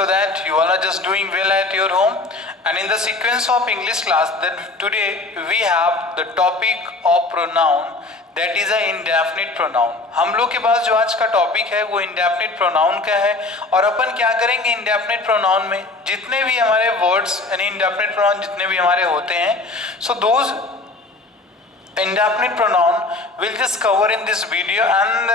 so that you all are just doing well at your home. And in the sequence of English class, that today we have the topic of pronoun, that is a indefinite pronoun. हम लोग के पास जो आज का topic है वो indefinite pronoun का है, और अपन क्या करेंगे indefinite pronoun में जितने भी हमारे words यानी indefinite pronoun जितने भी हमारे होते हैं, so those indefinite pronoun will just cover in this video, and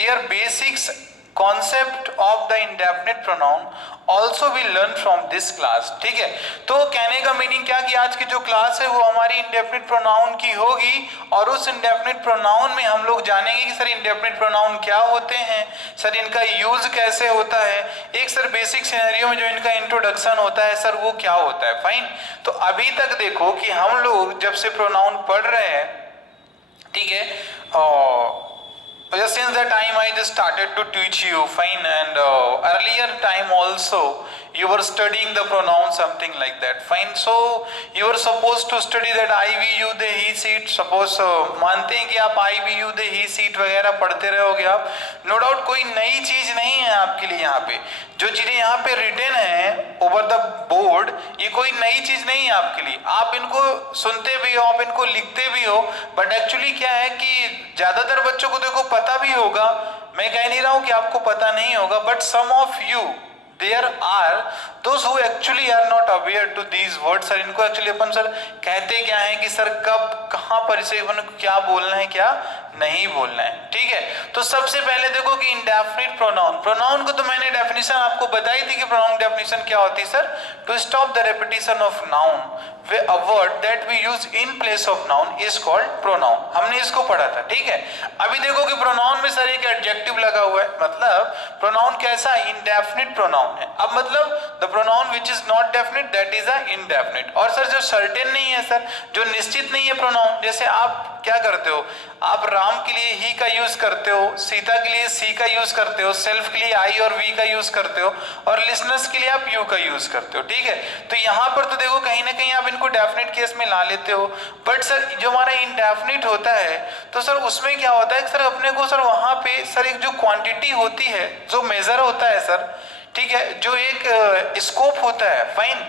their basics concept of the indefinite pronoun also we learn from this class. ठीक है, तो कहने का मीनिंग क्या कि आज की जो क्लास है वो हमारी indefinite pronoun की होगी, और उस indefinite pronoun में हम लोग जानेंगे कि सर indefinite pronoun क्या होते हैं, सर इनका यूज कैसे होता है, एक सर बेसिक सिनेरियो में जो इनका इंट्रोडक्शन होता है सर वो क्या होता है. फाइन. तो अभी तक देखो कि हम लोग जब से pronoun पढ़ रहे हैं, ठीक है, since the time I just started to teach you, fine, and earlier time also you were studying the pronoun something like that, fine. So you were supposed to study that I, we, you, they, he, seat. Suppose मानते हैं कि आप I, we, you, they, he, seat वगैरह पढ़ते रहोगे आप, no doubt कोई नई चीज नहीं है आपके लिए. यहाँ पे जो चीजें यहाँ पे रिटन है ओवर द बोर्ड, ये कोई नई चीज नहीं है आपके लिए. आप इनको सुनते भी हो, आप इनको लिखते भी हो, बट एक्चुअली क्या है कि ज्यादातर बच्चों को देखो पता भी होगा, मैं कह नहीं रहा हूं कि आपको पता नहीं होगा, but some of you there are those who actually are not aware to these words. Sir इनको एक्चुअली अपन सर कहते क्या है कि सर कब कहां पर इसे क्या बोलना है क्या नहीं बोलना है. ठीक है, तो सबसे पहले देखो कि इंडेफिनिट प्रोनाउन, प्रोनाउन को तो मैंने डेफिनेशन आपको बताई थी कि प्रोनाउन डेफिनेशन क्या होती है sir, to stop the repetition of noun a word that we use in place of noun is called pronoun. हमने इसको पढ़ा था. ठीक है, अभी देखो कि pronoun में सर एक adjective लगा हुआ है, मतलब pronoun कैसा है, indefinite pronoun है. अब मतलब the pronoun which is not definite that is a indefinite. और सर जो certain नहीं है सर, जो निश्चित नहीं है pronoun, जैसे आप क्या करते हो, आप राम के लिए ही का यूज करते हो, सीता के लिए सी का यूज करते हो, सेल्फ के लिए आई और वी का यूज करते हो, और लिसनर्स के लिए आप यू का यूज करते हो. ठीक है, तो यहाँ पर तो देखो कहीं ना कहीं आप इनको डेफिनेट केस में ला लेते हो, बट सर जो हमारा इनडेफिनिट होता है तो सर उसमें क्या होता है सर, अपने को सर वहां पे सर एक जो क्वांटिटी होती है, जो मेजर होता है सर, ठीक है, जो एक स्कोप होता है, फाइन,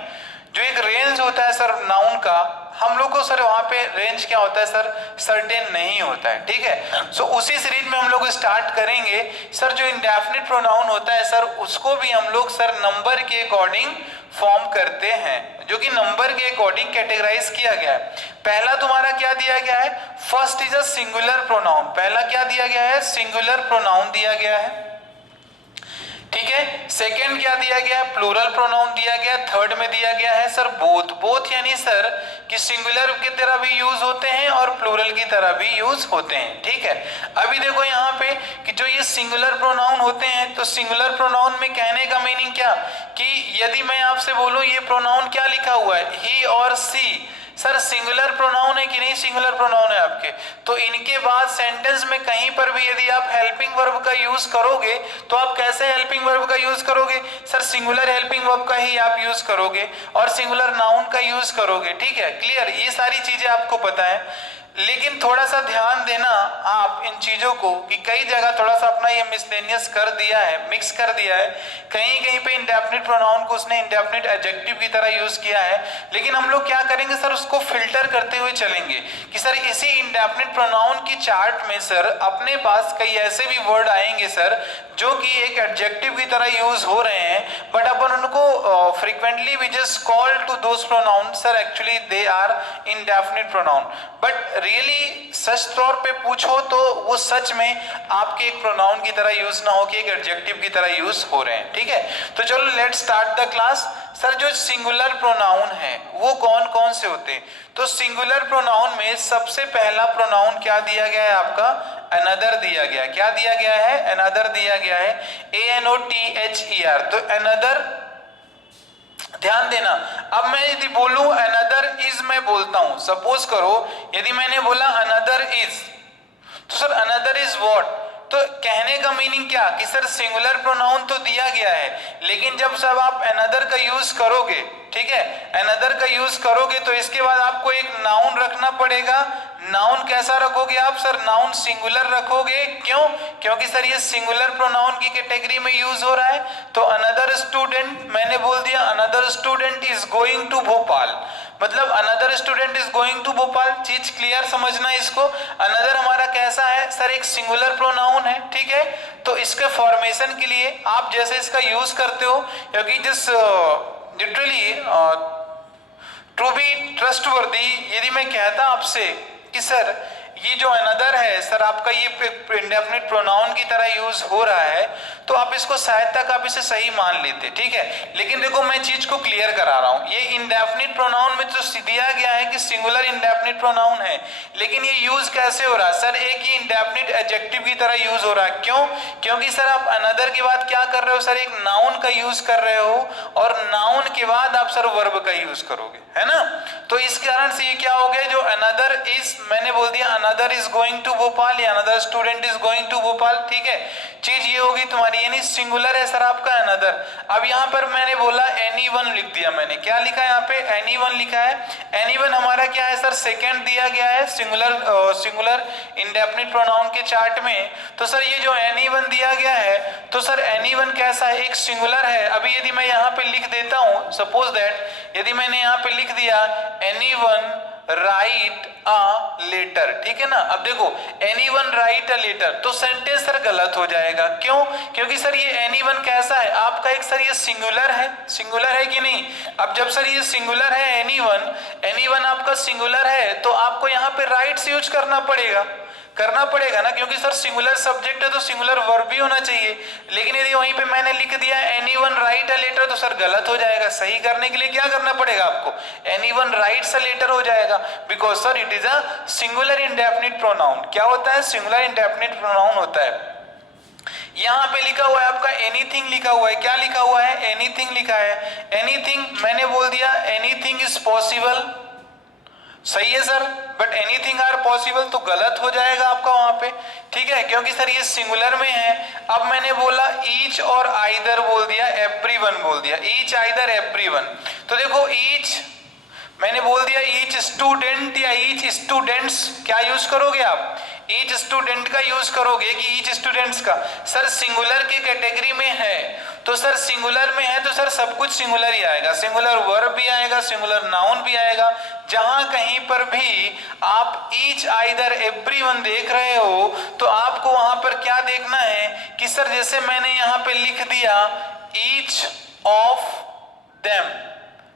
जो एक रेंज होता है सर नाउन का, हम लोग को सर वहां पे रेंज क्या होता है सर, सर्टेन नहीं होता है. ठीक है, सो उसी सीरीज में हम लोग स्टार्ट करेंगे सर. जो इंडेफिनिट प्रोनाउन होता है सर उसको भी हम लोग सर नंबर के अकॉर्डिंग फॉर्म करते हैं, जो कि नंबर के अकॉर्डिंग कैटेगराइज किया गया है. पहला तुम्हारा क्या दिया गया है, first is a singular pronoun. पहला क्या दिया गया है, सिंगुलर प्रोनाउन दिया गया है. ठीक है, सेकंड क्या दिया गया है, प्लूरल प्रोनाउन दिया गया. थर्ड में दिया गया है सर बोथ. बोथ यानी सर कि सिंगुलर की तरह भी यूज होते हैं और प्लूरल की तरह भी यूज होते हैं. ठीक है, अभी देखो यहाँ पे कि जो ये सिंगुलर प्रोनाउन होते हैं, तो सिंगुलर प्रोनाउन में कहने का मीनिंग क्या कि यदि मैं आपसे बोलूं ये प्रोनाउन क्या लिखा हुआ है, ही और सी, सर सिंगुलर प्रोनाउन है कि नहीं सिंगुलर प्रोनाउन है आपके, तो इनके बाद सेंटेंस में कहीं पर भी यदि आप हेल्पिंग वर्ब का यूज करोगे तो आप कैसे हेल्पिंग वर्ब का यूज करोगे, सर सिंगुलर हेल्पिंग वर्ब का ही आप यूज करोगे और सिंगुलर नाउन का यूज करोगे. ठीक है, क्लियर, ये सारी चीजें आपको पता है. लेकिन थोड़ा सा ध्यान देना आप इन चीजों को कि कई जगह थोड़ा सा अपना ये मिसलेनियस कर दिया है, मिक्स कर दिया है. कहीं कहीं पे इंडेफिनिट प्रोनाउन को उसने इंडेफिनिट एडजेक्टिव की तरह यूज किया है. लेकिन हम लोग क्या करेंगे सर, उसको फिल्टर करते हुए चलेंगे कि सर इसी इंडेफिनिट प्रोनाउन की चार्ट में सर अपने पास कई ऐसे भी वर्ड आएंगे सर जो कि एक एडजेक्टिव की तरह यूज हो रहे हैं, बट अपन उनको frequently we just call to those pronoun sir actually they are indefinite pronoun. But really सच तौर पे पूछो तो वो सच में आपके एक प्रोनाउन की तरह यूज ना हो कि एक एडजेक्टिव की तरह यूज हो रहे हैं. ठीक है, तो चलो let's start the class. Sir जो सिंगुलर प्रोनाउन है वो कौन कौन से होते हैं, तो सिंगुलर प्रोनाउन में सबसे पहला प्रोनाउन क्या दिया गया है आपका, अनदर दिया गया. क्या दिया गया है, अनदर दिया गया है, ANOTHER. तो अनदर, ध्यान देना, अब मैं यदि बोलूं अनदर इज, मैं बोलता हूं, सपोज करो यदि मैंने बोला अनदर इज, तो सर अनदर इज व्हाट, तो कहने का मीनिंग क्या कि सर सिंगुलर प्रोनाउन तो दिया गया है, लेकिन जब सब आप अनदर का यूज करोगे, ठीक है, अनदर का यूज करोगे तो इसके बाद आपको एक नाउन रखना पड़ेगा। नाउन कैसा रखोगे आप सर? नाउन सिंगुलर रखोगे। क्यों? क्योंकि सर ये सिंगुलर प्रोनाउन की कैटेगरी में यूज हो रहा है। तो अनदर स्टूडेंट, मैंने बोल दिया another student is going to Bhopal, मतलब another student is going to Bhopal. चीज क्लियर समझना इसको। अनदर हमारा कैसा है सर? एक सिंगुलर प्रोनाउन है, ठीक है। तो इसके फॉर्मेशन के लिए आप जैसे इसका यूज करते हो, क्योंकि जिस लिटरली टू बी ट्रस्टवर्दी, यदि मैं कहता आपसे कि सर ये जो अनदर है सर आपका ये इंडेफिनिट प्रोनाउन की तरह यूज हो रहा है, तो आप इसको शायद तक आप इसे सही मान लेते, ठीक है। लेकिन देखो मैं चीज को क्लियर करा रहा हूं, ये इंडेफिनिट प्रोनाउन में तो दिया गया है कि सिंगुलर इंडेफिनिट प्रोनाउन है, लेकिन ये यूज कैसे हो रहा है सर? एक ही इंडेफिनिट एडजेक्टिव की तरह यूज हो रहा है। क्यों? क्योंकि सर आप अनदर के बाद क्या कर रहे हो सर? एक नाउन का यूज कर रहे हो, और नाउन के बाद आप सर वर्ब का यूज करोगे, है ना। तो इस कारण से ये क्या हो गया, जो अनदर इज, मैंने बोल दिया another is going to Bhopal या another student is going to Bhopal, ठीक है। चीज ये होगी तुम्हारी, यानी सिंगुलर है सर आपका अनदर। अब यहाँ पर मैंने बोला एनीवन लिख दिया, मैंने क्या लिखा है यहाँ पे? एनीवन लिखा है। एनीवन हमारा क्या है सर? सेकेंड दिया गया है सिंगुलर इंडेफिनिट प्रोनाउन के चार्ट में। तो सर ये जो एनीवन दिया गया है, तो सर एनीवन कैसा है? एक सिंगुलर है। अभी यदि मैं यहाँ पे लिख देता हूँ, सपोज दैट यदि मैंने यहाँ पे लिख दिया एनीवन राइट अ लेटर, ठीक है ना। अब देखो एनीवन राइट अ लेटर, तो सेंटेंस सर गलत हो जाएगा। क्यों? क्योंकि सर ये एनीवन कैसा है आपका? एक सर ये सिंगुलर है, सिंगुलर है कि नहीं? अब जब सर ये सिंगुलर है एनीवन आपका सिंगुलर है, तो आपको यहाँ पे राइट से यूज करना पड़ेगा ना, क्योंकि सर सिंगुलर सब्जेक्ट है तो सिंगुलर वर्ब भी होना चाहिए। लेकिन यदि वहीं पे मैंने लिख दिया एनीवन राइट अ लेटर, तो सर गलत हो जाएगा। सही करने के लिए क्या करना पड़ेगा आपको? एनीवन राइट्स अ लेटर हो जाएगा, because sir it is a singular indefinite pronoun. क्या होता है? सिंगुलर इंडेफिनिट प्रोनाउन होता है। यहाँ पे लिखा हुआ है आपका एनीथिंग लिखा हुआ है। क्या लिखा हुआ है? एनीथिंग लिखा है। एनीथिंग मैंने बोल दिया एनीथिंग इज पॉसिबल, सही है sir, but anything are possible तो गलत हो जाएगा आपका वहां पे, ठीक है, क्योंकि सर ये सिंगुलर में है। अब मैंने बोला ईच और आइदर बोल दिया, एवरीवन बोल दिया, ईच आइदर एवरीवन। तो देखो ईच मैंने बोल दिया ईच स्टूडेंट या ईच स्टूडेंट्स, क्या यूज करोगे आप? ईच स्टूडेंट का यूज करोगे कि ईच स्टूडेंट्स का? सर सिंगुलर की कैटेगरी में है, तो सर सिंगुलर में है तो सर सब कुछ सिंगुलर ही आएगा। सिंगुलर वर्ब भी आएगा, सिंगुलर नाउन भी आएगा। जहां कहीं पर भी आप ईच आइदर एवरीवन देख रहे हो, तो आपको वहां पर क्या देखना है कि सर जैसे मैंने यहां पे लिख दिया each of them,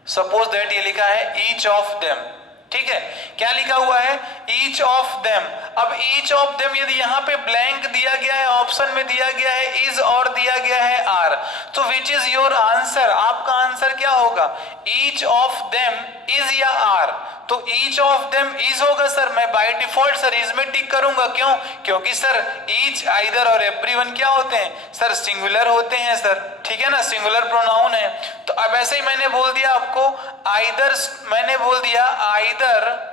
suppose that ये लिखा है ईच ऑफ देम, ठीक है। क्या लिखा हुआ है? Each of them. अब ईच ऑफ देम यदि यहाँ पे ब्लैंक दिया गया है, ऑप्शन में दिया गया है इज और दिया गया है आर, तो विच इज योर आंसर? आपका आंसर क्या होगा? ईच ऑफ देम इज या आर? तो ईच ऑफ देम इज होगा सर, मैं बाय डिफॉल्ट सर इज में टिक करूंगा। क्यों? क्योंकि सर ईच आइदर और एवरीवन क्या होते हैं सर? सिंगुलर होते हैं सर, ठीक है ना, सिंगुलर प्रोनाउन है। तो अब ऐसे ही मैंने बोल दिया आपको आइदर, मैंने बोल दिया आइदर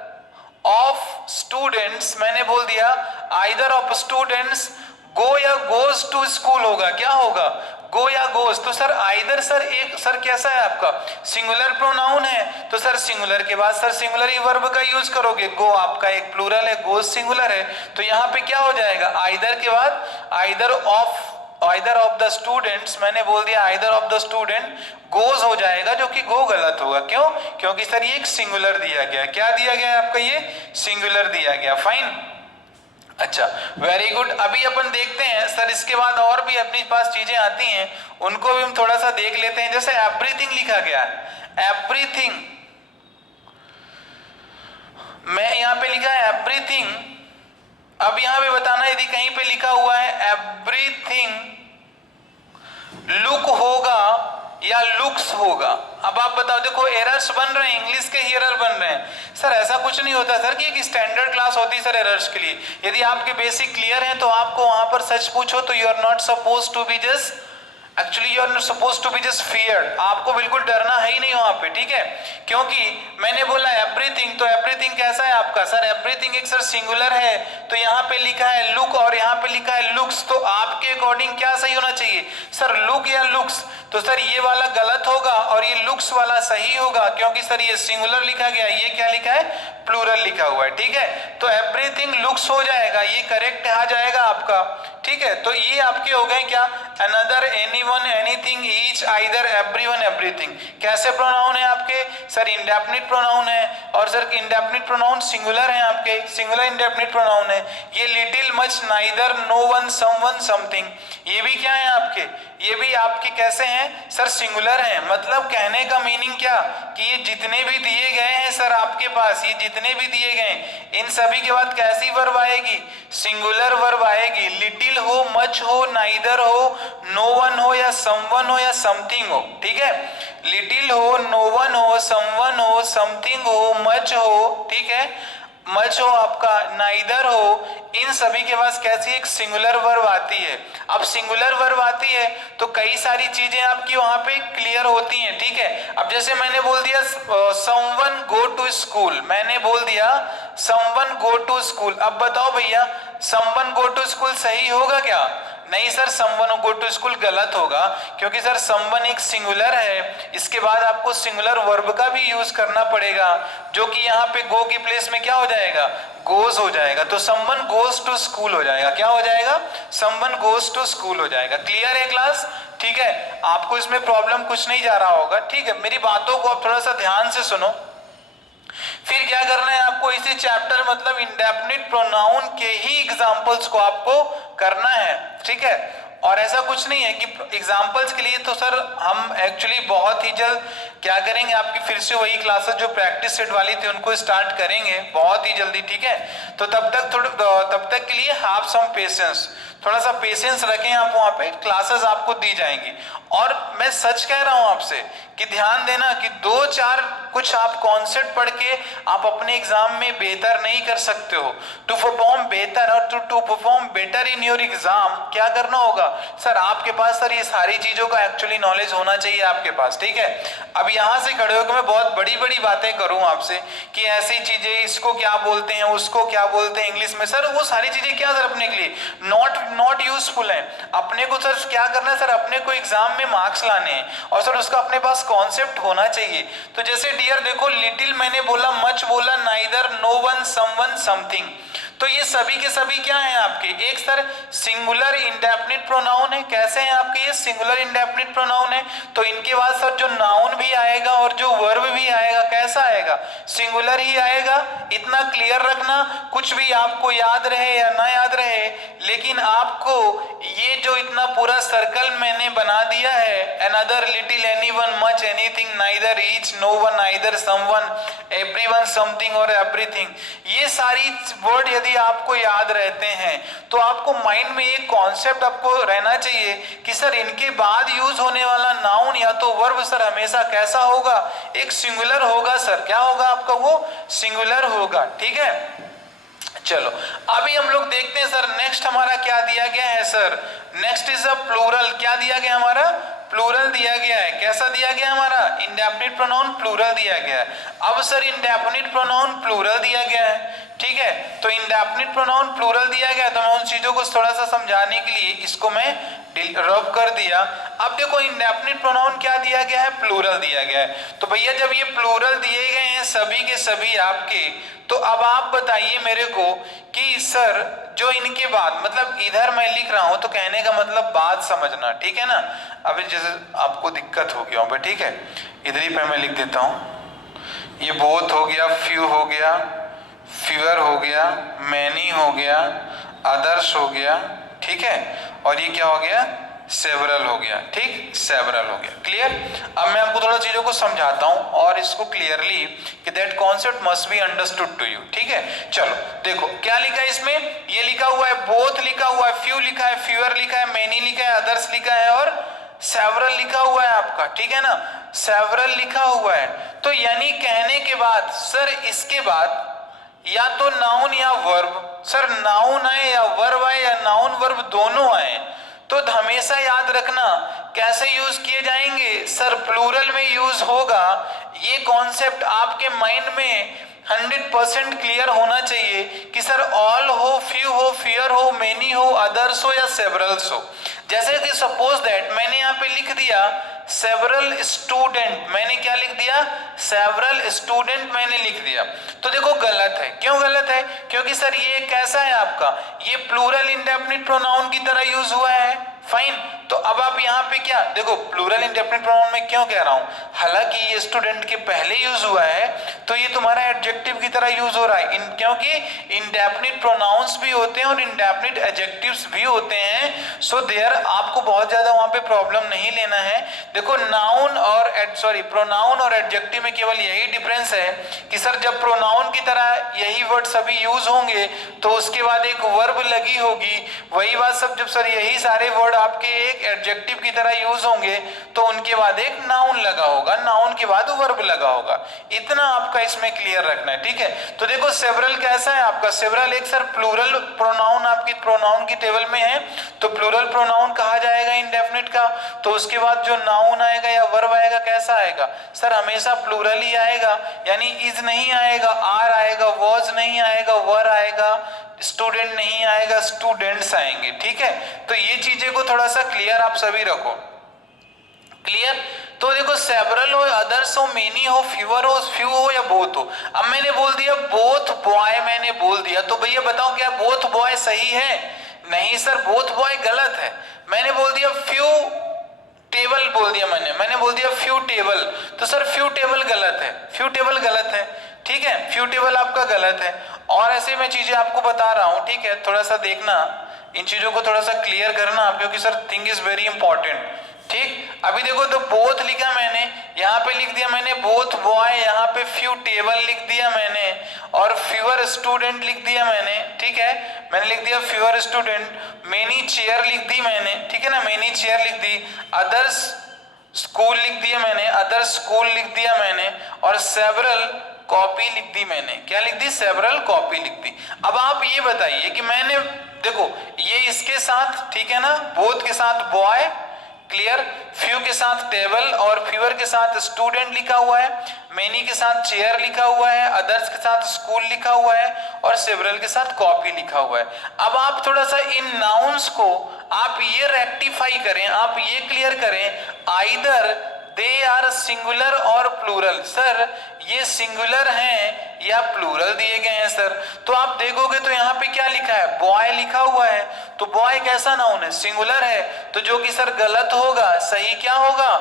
ऑफ स्टूडेंट्स, मैंने बोल दिया आइदर ऑफ स्टूडेंट्स गो या गोज टू स्कूल होगा। क्या होगा? गो या गोज। तो सर आइदर सर एक सर कैसा है आपका? सिंगुलर प्रोनाउन है, तो सर सिंगुलर के बाद सर सिंगुलर ही वर्ब का यूज करोगे। गो आपका एक प्लूरल है, गोज सिंगुलर है, तो यहाँ पे क्या हो जाएगा? आइदर के बाद आइदर ऑफ द स्टूडेंट्स, मैंने बोल दिया either of the student goes हो जाएगा, जो कि गो गलत होगा। क्यों? क्योंकि सर ये एक सिंगुलर दिया गया। क्या दिया गया है आपका? ये सिंगुलर दिया गया। फाइन, अच्छा, वेरी गुड। अभी अपन देखते हैं सर, इसके बाद और भी अपने पास चीजें आती हैं, उनको भी हम थोड़ा सा देख लेते हैं। जैसे एवरीथिंग लिखा गया है, एवरीथिंग, मैं यहाँ पे लिखा है एवरीथिंग। अब यहाँ पे बताना यदि कहीं पे लिखा हुआ है एवरीथिंग लुक होगा या लुक्स होगा। अब आप बताओ, देखो एरर्स बन रहे हैं, इंग्लिश के ही एरर बन रहे हैं सर। ऐसा कुछ नहीं होता सर कि एक स्टैंडर्ड क्लास होती है सर एरर्स के लिए। यदि आपके बेसिक क्लियर हैं तो आपको वहां पर सच पूछो तो you are not suppose to be just actually you are suppose to be just feared, आपको बिल्कुल डरना है ही नहीं वहां पे, ठीक है। क्योंकि मैंने बोला एवरीथिंग, तो एवरीथिंग कैसा है आपका सर, एवरीथिंग एक सर सिंगुलर है, तो यहाँ पे लिखा है लुक और यहाँ पे लिखा है लुक्स, तो आपके अकॉर्डिंग क्या सही होना चाहिए सर, लुक या लुक्स। तो सर ये वाला गलत होगा और ये लुक्स वाला सही होगा, क्योंकि सर ये सिंगुलर लिखा गया, ये क्या लिखा है, प्लूरल लिखा हुआ है, ठीक है। तो एवरीथिंग लुक्स हो जाएगा, ये करेक्ट आ जाएगा आपका, ठीक है। तो ये आपके हो गए क्या, another, anyone, anything, each, either, everyone, everything. कैसे प्रोनाउन है आपके सर, इंडेफिनिट प्रोनाउन है, और सर इंडेफिनिट प्रोनाउन सिंगुलर है आपके, सिंगुलर इंडेफिनिट प्रोनाउन है। ये little, much, neither, no one, someone, something, ये भी क्या है आपके, ये भी आपके कैसे हैं सर, सिंगुलर हैं। मतलब कहने का मीनिंग क्या, कि ये जितने भी दिए गए हैं सर आपके पास, ये जितने भी दिए गए इन सभी के बाद कैसी वर्ब आएगी, सिंगुलर वर्ब आएगी। लिटिल हो, मच हो, नाइदर हो, नो वन हो या समवन हो या समथिंग हो, ठीक है। लिटिल हो, नो वन हो, समवन हो, समथिंग हो, मच हो, ठीक है, मच हो आपका, नाइदर हो, इन सभी के पास कैसी एक सिंगुलर वर्ब आती है। अब सिंगुलर वर्ब आती है तो कई सारी चीजें आपकी वहां पे क्लियर होती हैं, ठीक है। अब जैसे मैंने बोल दिया समवन गो टू स्कूल, मैंने बोल दिया समवन गो टू स्कूल, अब बताओ भैया समवन गो टू स्कूल सही होगा क्या, नहीं sir, someone go to school गलत होगा, क्योंकि सर समवन एक सिंगुलर है, इसके बाद आपको सिंगुलर वर्ब का भी यूज करना पड़ेगा, जो कि यहाँ पे गो की प्लेस में क्या हो जाएगा, गोज हो जाएगा। तो समवन गोज टू स्कूल हो जाएगा, क्या हो जाएगा, समवन गोज टू स्कूल हो जाएगा। क्लियर है क्लास, ठीक है, आपको इसमें प्रॉब्लम कुछ नहीं जा रहा होगा, ठीक है। मेरी बातों को आप थोड़ा सा ध्यान से सुनो। फिर क्या करना है आपको, इसी चैप्टर मतलब इंडेफिनिट प्रोनाउन के ही एग्जांपल्स को आपको करना है, ठीक है। और ऐसा कुछ नहीं है कि एग्जांपल्स के लिए तो सर हम एक्चुअली बहुत ही जल्द क्या करेंगे, आपकी फिर से वही क्लासेस जो प्रैक्टिस सेट वाली थी उनको स्टार्ट करेंगे बहुत ही जल्दी, ठीक है। तो तब तक के लिए हैव सम पेशेंस, थोड़ा सा पेशेंस रखें आप, वहां पे क्लासेस आपको दी जाएंगी। और मैं सच कह रहा हूं आपसे कि ध्यान देना कि 2-4 कुछ आप कॉन्सेप्ट पढ़ के आप अपने एग्जाम में बेहतर नहीं कर सकते हो। टू परफॉर्म बेहतर और to perform better in your exam क्या करना होगा सर, आपके पास सर ये सारी चीजों का एक्चुअली नॉलेज होना चाहिए आपके पास, ठीक है। अब यहां से खड़े होकर मैं बहुत बड़ी बड़ी बातें करूं आपसे कि ऐसी चीजें, इसको क्या बोलते हैं, उसको क्या बोलते हैं इंग्लिश में, सर वो सारी चीजें क्या सर अपने के लिए नॉट यूजफुल है। अपने को सर क्या करना है सर, अपने को एग्जाम में मार्क्स लाने हैं और सर उसका अपने पास कॉन्सेप्ट होना चाहिए। तो जैसे डियर देखो, लिटिल मैंने बोला, मच बोला, neither, no one, someone, something, तो ये सभी के सभी क्या हैं आपके, एक सर सिंगुलर इंडेफिनिट प्रोनाउन है। कैसे हैं आपके ये सिंगुलर इंडेफिनिट प्रोनाउन है, तो इनके बाद सर जो नाउन भी आएगा और जो वर्ब भी आएगा कैसा आएगा, सिंगुलर ही आएगा। इतना क्लियर रखना, कुछ भी आपको याद रहे या ना याद रहे, लेकिन आपको ये जो इतना पूरा सर्कल मैंने बना दिया है, another, little, anyone, much, anything, neither, each, no one, either, someone, everyone, something और एवरीथिंग, ये सारी वर्ड यदि आपको याद रहते हैं तो आपको माइंड में एक कॉन्सेप्ट आपको रहना चाहिए कि सर इनके बाद यूज होने वाला नाउन या तो वर्ब सर हमेशा कैसा होगा, एक सिंगुलर होगा सर। क्या होगा आपका, वो सिंगुलर होगा, ठीक है। चलो अभी हम लोग देखते हैं सर नेक्स्ट हमारा क्या दिया गया है sir, next is a plural. क्या दिया गया हमारा, प्लूरल दिया गया है। कैसा दिया गया हमारा, इंडेफिनिट प्रोनाउन प्लूरल दिया गया है। अब सर इंडेफिनिट प्रोनाउन प्लूरल दिया गया है, ठीक है। तो इंडेफिनिट प्रोनाउन प्लूरल दिया गया, तो मैं उन चीजों को थोड़ा सा समझाने के लिए इसको मैं रब कर दिया। अब देखो इंडेफिनिट प्रोनाउन क्या दिया गया है, प्लूरल दिया गया है। तो भैया जब ये प्लूरल दिए गए हैं सभी के सभी आपके, तो अब आप बताइए मेरे को कि सर जो इनके बाद मतलब इधर मैं लिख रहा हूं तो कहने का मतलब बात समझना, ठीक है ना। अभी जैसे आपको दिक्कत हो गया, ठीक है, इधर ही पे मैं लिख देता हूं। ये बोथ हो गया, फ्यू हो गया, फ्यूअर हो गया, मैनी हो गया, अदर्स हो गया, ठीक है, और ये क्या हो गया, सेवरल हो गया, ठीक, सेवरल हो गया। क्लियर। अब मैं आपको थोड़ा चीजों को समझाता हूं और इसको क्लियरली कि that concept must be understood to you, ठीक है। चलो देखो क्या लिखा है इसमें, ये लिखा हुआ है बोथ लिखा हुआ है, फ्यू लिखा है, फ्यूअर लिखा है, मैनी लिखा है, अदर्स लिखा है और सेवरल लिखा हुआ है आपका, ठीक है ना, सेवरल लिखा हुआ है। तो यानी कहने के बाद सर इसके बाद या तो नाउन या वर्ब, सर नाउन आए या वर्ब आए या नाउन वर्ब दोनों आए, तो हमेशा याद रखना कैसे यूज किए जाएंगे सर, प्लूरल में यूज होगा। ये कॉन्सेप्ट आपके माइंड में 100% क्लियर होना चाहिए कि सर ऑल हो, फ्यू हो, फियर हो, मेनी हो, अदर्स हो या सेवरल्स हो। जैसे कि सपोज दैट मैंने यहाँ पे लिख दिया सेवरल स्टूडेंट, मैंने क्या लिख दिया, सेवरल स्टूडेंट मैंने लिख दिया, तो देखो गलत है। क्यों गलत है? क्योंकि सर ये कैसा है आपका, ये प्लूरल इंडेफिनिट प्रोनाउन की तरह यूज हुआ है। फाइन, तो अब आप यहाँ पे क्या देखो, प्लूरल इंडेफिनिट प्रोनाउन में क्यों कह रहा हूं, हालांकि ये स्टूडेंट के पहले यूज हुआ है तो ये तुम्हारा एडजेक्टिव की तरह यूज हो रहा है। क्योंकि इंडेफिनिट प्रोनाउंस भी होते हैं और इंडेफिनिट एडजेक्टिव्स भी होते हैं। सो देयर आपको बहुत ज्यादा वहां पे प्रॉब्लम नहीं लेना है। देखो नाउन और प्रोनाउन और एडजेक्टिव में केवल यही डिफरेंस है कि सर जब प्रोनाउन की तरह यही वर्ड सभी यूज होंगे तो उसके बाद एक वर्ब लगी होगी, वही बात सब जब सर यही सारे वर्ड आपके एक एडजेक्टिव की तरह यूज होंगे तो उनके बाद एक नाउन लगा होगा, नाउन के बाद वर्ब लगा होगा। इतना आपका इसमें क्लियर रखना है, ठीक है। तो देखो सेवरल कैसा है आपका, सेवरल एक सर प्लूरल प्रोनाउन आपकी प्रोनाउन की टेबल में है, तो प्लूरल प्रोनाउन कहा जाएगा इंडेफिनिट का। तो उसके बाद जो नाउन आएगा या वर्ब आएगा कैसा आएगा सर, हमेशा प्लूरल ही आएगा, यानी इज नहीं आएगा, आर आएगा, वॉज नहीं आएगा, वर आएगा, स्टूडेंट नहीं आएगा, स्टूडेंट्स आएंगे, ठीक है। तो ये चीजें को थोड़ा सा क्लियर आप सभी रखो, क्लियर। तो देखो सेवरल हो, अदर्स हो, मेनी हो, फ्यूअर हो, फ्यू हो या बोथ हो। अब मैंने बोल दिया बोथ बॉय, मैंने बोल दिया, तो भैया बताओ क्या बोथ बॉय सही है? नहीं सर, बोथ बॉय गलत है। मैंने बोल दिया फ्यू टेबल बोल दिया, मैंने बोल दिया फ्यू टेबल, तो सर फ्यू टेबल गलत है, फ्यू टेबल गलत है, ठीक है, फ्यू टेबल आपका गलत है। और ऐसे मैं चीजें आपको बता रहा हूं, ठीक है, थोड़ा सा देखना, इन चीजों को थोड़ा सा क्लियर करना आप, क्योंकि sir thing is very important, ठीक। अभी देखो तो बोथ लिखा मैंने, यहाँ पे लिख दिया मैंने बोथ बॉय, यहाँ पे फ्यू टेबल लिख दिया मैंने, और फ्यूअर स्टूडेंट लिख दिया मैंने, ठीक है, मैंने लिख दिया फ्यूअर स्टूडेंट, मेनी चेयर लिख दी मैंने, ठीक है ना, मेनी चेयर लिख दी, अदर्स स्कूल लिख दिया मैंने, अदर स्कूल लिख दिया मैंने, और सेवरल कॉपी लिख दी मैंने। क्या लिख दी? सेवरल कॉपी लिख दी। अब आप ये बताइए कि मैंने देखो ये इसके साथ, ठीक है ना, बोथ के साथ बॉय क्लियर, फ्यू के साथ टेबल और फ्यूअर के साथ स्टूडेंट लिखा हुआ है, मेनी के साथ चेयर लिखा हुआ है, अदर्स के साथ स्कूल लिखा हुआ है और सेवरल के साथ कॉपी लिखा हुआ है। अब आप थोड़ा सा इन नाउन्स को आप ये रेक्टिफाई करें, आप ये क्लियर करें, आइदर दे आर सिंगुलर और प्लूरल। सर ये सिंगुलर हैं या प्लूरल दिए गए हैं सर, तो आप देखोगे तो यहाँ पे क्या लिखा है, बॉय लिखा हुआ है, तो बॉय कैसा नाउन है, सिंगुलर है, तो जो कि सर गलत होगा, सही क्या होगा,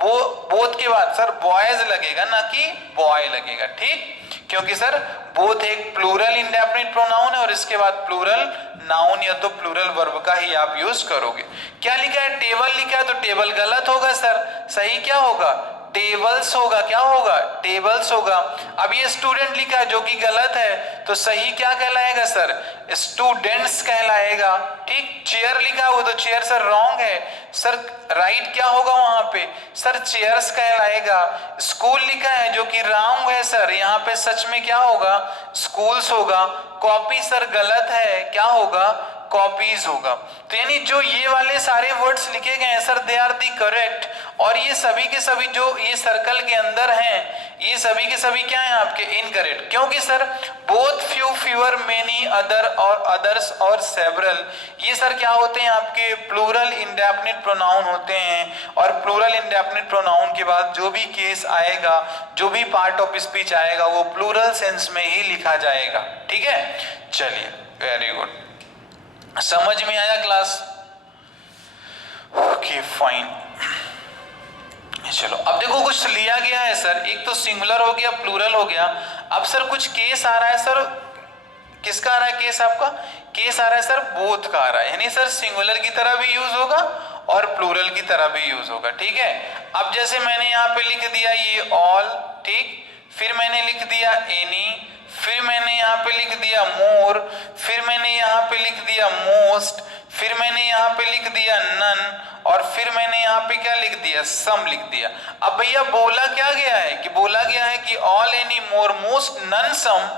बोथ के बाद सर बॉयज लगेगा ना कि बॉय लगेगा, ठीक, क्योंकि सर बोथ एक प्लूरल इंडेफिनिट प्रोनाउन है और इसके बाद प्लूरल नाउन या तो प्लूरल वर्ब का ही आप यूज करोगे। क्या लिखा है, टेबल लिखा है, तो टेबल गलत होगा सर, सही क्या होगा, टेबल्स होगा, क्या होगा, टेबल्स होगा। अब ये स्टूडेंट लिखा है जो कि गलत है, तो सही क्या कहलाएगा सर, स्टूडेंट्स कहलाएगा, ठीक। चेयर लिखा हुआ तो चेयर सर रॉन्ग है, सर राइट क्या होगा वहां पे, सर चेयर्स कहलाएगा। स्कूल लिखा है जो कि रॉन्ग है सर, यहाँ पे सच में क्या होगा, स्कूल्स होगा। कॉपी सर गलत है, क्या होगा, कॉपीज होगा। तो यानी जो ये वाले सारे वर्ड्स लिखे गए हैं sir they are the correct, और ये सभी के सभी जो ये सर्कल के अंदर हैं ये सभी के सभी क्या हैं आपके इनकरेक्ट, क्योंकि sir both, few, fewer, many, other और अदर्स और सेवरल ये सर क्या होते हैं आपके प्लूरल इंडेफिनिट प्रोनाउन होते हैं, और प्लूरल इंडेफिनिट प्रोनाउन के बाद जो भी केस आएगा, जो भी पार्ट ऑफ स्पीच आएगा वो प्लूरल सेंस में ही लिखा जाएगा, ठीक है। चलिए वेरी गुड, समझ में आया क्लास, ओके फाइन। चलो अब देखो कुछ लिया गया है सर, एक तो सिंगुलर हो गया, प्लूरल हो गया, अब सर कुछ केस आ रहा है सर, किसका आ रहा है केस, आपका केस आ रहा है सर बोथ का आ रहा है, यानी सर सिंगुलर की तरह भी यूज होगा और प्लूरल की तरह भी यूज होगा, ठीक है। अब जैसे मैंने यहाँ पे लिख दिया ये ऑल, ठीक, फिर मैंने लिख दिया एनी, फिर मैंने यहाँ पे लिख दिया मोर, फिर मैंने यहाँ पे लिख दिया मोस्ट, फिर मैंने यहाँ पे लिख दिया नन, और फिर मैंने यहाँ पे क्या लिख दिया, सम लिख दिया। अब भैया बोला क्या गया है कि बोला गया है कि ऑल, एनी, मोर, मोस्ट, नन, सम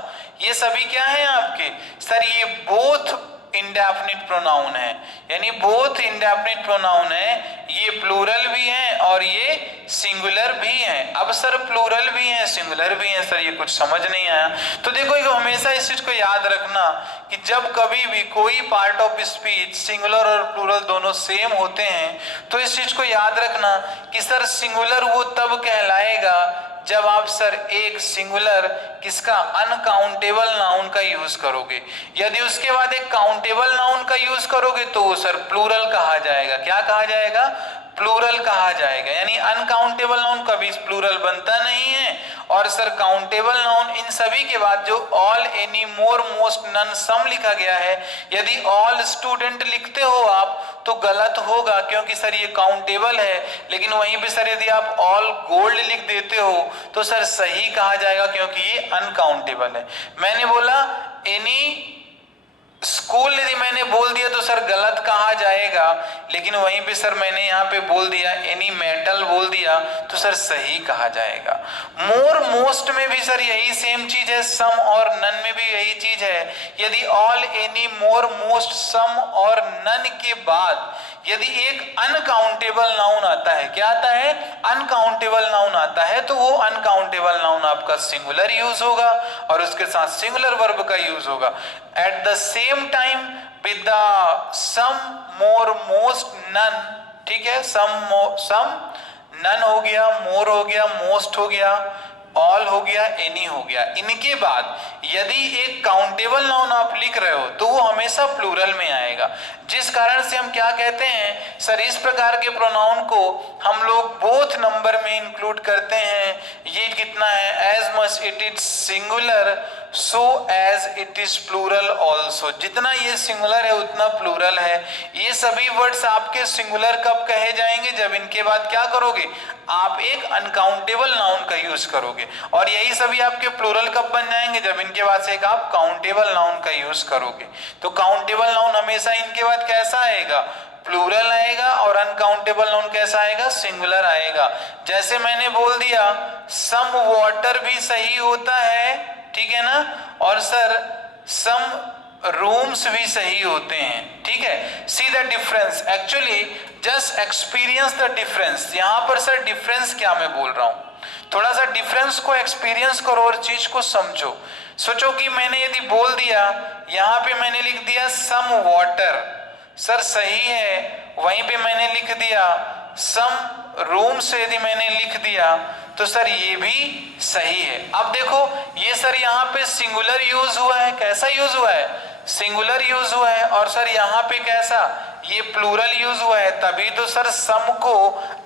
ये सभी क्या है आपके सर, ये बोथ इंडेफिनिट प्रोनाउन है, यानी बोथ इंडेफिनिट प्रोनाउन है, ये प्लूरल भी है और ये सिंगुलर भी है। अब सर प्लूरल भी है सिंगुलर भी है सर, ये कुछ समझ नहीं आया। तो देखो हमेशा इस चीज को याद रखना कि जब कभी भी कोई पार्ट ऑफ स्पीच सिंगुलर और प्लूरल दोनों सेम होते हैं तो इस चीज को याद रखना कि सर सिंगुलर वो तब कहलाएगा जब आप सर एक सिंगुलर किसका अनकाउंटेबल नाउन का यूज करोगे। यदि उसके बाद एक काउंटेबल नाउन का यूज करोगे तो वो सर प्लूरल कहा जाएगा। क्या कहा जाएगा? प्लूरल कहा जाएगा। यानी अनकाउंटेबल नाउन कभी प्लूरल बनता नहीं है और सर काउंटेबल नाउन इन सभी के बाद जो ऑल, एनी, मोर, मोस्ट, नन, सम लिखा गया है, यदि ऑल स्टूडेंट लिखते हो आप तो गलत होगा क्योंकि सर ये काउंटेबल है, लेकिन वहीं पे सर यदि आप ऑल गोल्ड लिख देते हो तो सर सही कहा जाएगा क्योंकि ये अनकाउंटेबल है। मैंने बोला एनी स्कूल यदि मैंने बोल दिया तो सर गलत कहा जाएगा, लेकिन वहीं पे सर मैंने यहाँ पे बोल दिया एनी मेटल बोल दिया तो सर सही कहा जाएगा। मोर, मोस्ट में भी सर यही सेम चीज है, सम और नन में भी यही चीज है। यदि ऑल, एनी, मोर, मोस्ट, सम और नन के बाद यदि एक अनकाउंटेबल नाउन आता है, क्या आता है? अनकाउंटेबल नाउन आता है, तो वो अनकाउंटेबल नाउन आपका सिंगुलर यूज होगा और उसके साथ सिंगुलर वर्ब का यूज होगा। At the same time with the some, more, most, none, ठीक है, सम नन हो गया, मोर हो गया, मोस्ट हो गया, ऑल हो गया, एनी हो गया। इनके बाद यदि एक काउंटेबल नाउन आप लिख रहे हो तो वो हमेशा प्लूरल में आएगा, जिस कारण से हम क्या कहते हैं सर, इस प्रकार के प्रोनाउन को हम लोग बोथ नंबर में इंक्लूड करते हैं। ये कितना है? As much it is singular so as it is plural also. जितना ये सिंगुलर है उतना प्लूरल है। ये सभी वर्ड्स आपके सिंगुलर कब कहे जाएंगे? जब इनके बाद क्या करोगे? आप एक अनकाउंटेबल नाउन का यूज करोगे। और यही सभी आपके प्लूरल कब बन जाएंगे? जब इनके बाद से एक आप काउंटेबल नाउन का यूज करोगे। तो काउंटेबल नाउन हमेशा इनके बाद कैसा आएगा? प्लूरल आएगा। और अनकाउंटेबल नाउन कैसा आएगा? सिंगुलर आएगा। जैसे मैंने बोल दिया सम वाटर भी सही होता है, ठीक है ना, और सर सम रूम्स भी सही होते हैं, ठीक है। See the difference, actually just experience the difference. यहां पर सर डिफरेंस क्या मैं बोल रहा हूं, थोड़ा सा डिफरेंस को एक्सपीरियंस करो और चीज को समझो। सोचो कि मैंने यदि बोल दिया, यहां पे मैंने लिख दिया सम वाटर, सर सही है। वहीं पे मैंने लिख दिया सम रूम से, यदि मैंने लिख दिया तो सर ये भी सही है। अब देखो ये सर यहाँ पे सिंगुलर यूज हुआ है, कैसा यूज हुआ है? सिंगुलर यूज हुआ है। और सर यहाँ पे कैसा? ये प्लूरल यूज हुआ है। तभी तो सर सम को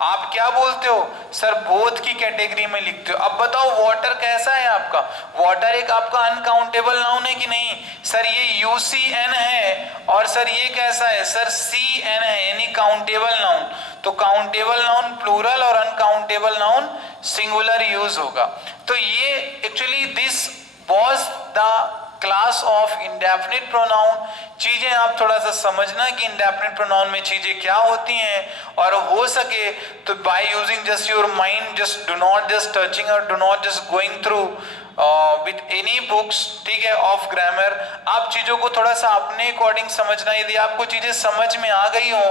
आप क्या बोलते हो सर? बोथ की कैटेगरी में लिखते हो। अब बताओ वाटर कैसा है आपका? वाटर एक आपका अनकाउंटेबल नाउन है कि नहीं? सर ये UCN है। और सर ये कैसा है? सर CN है, यानी काउंटेबल नाउन। तो काउंटेबल नाउन प्लूरल और अनकाउंटेबल नाउन सिंगुलर यूज होगा। तो ये actually this was the class of indefinite pronoun. चीजें आप थोड़ा सा समझना कि इंडेफिनिट प्रोनाउन में चीजें क्या होती हैं, और हो सके तो by using just your mind, just do not just touching और do not just going through with any books, ठीक है, ऑफ ग्रामर। आप चीजों को थोड़ा सा अपने अकॉर्डिंग समझना। यदि आपको चीजें समझ में आ गई हो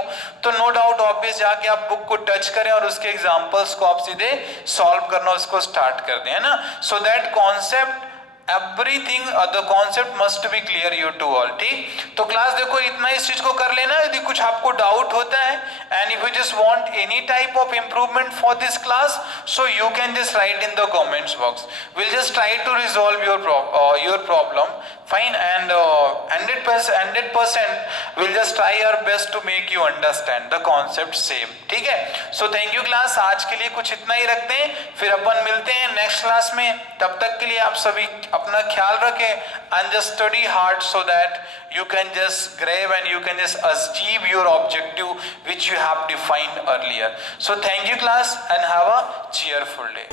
तो नो डाउट ऑब्वियस जाके आप बुक को टच करें और उसके एग्जांपल्स को आप सीधे सॉल्व करना उसको स्टार्ट कर दें, है ना। So that concept everything the concept must be clear you to all, ठीक। तो क्लास देखो इतना इस चीज को कर लेना। यदि कुछ आपको डाउट होता है and if you just want any type of improvement for this class, so you can just right in the comments box. we'll just try to resolve your problem, fine, and 100% we'll just try our best to make you understand the concept same, ठीक है। so thank you class, आज के लिए कुछ इतना ही रखते हैं, फिर अपन मिलते हैं नेक्स्ट क्लास में। तब तक के लिए आप सभी अपना ख्याल रखें and just study hard so that you can just grab and you can just achieve your objective which you have defined earlier. So thank you class and have a cheerful day.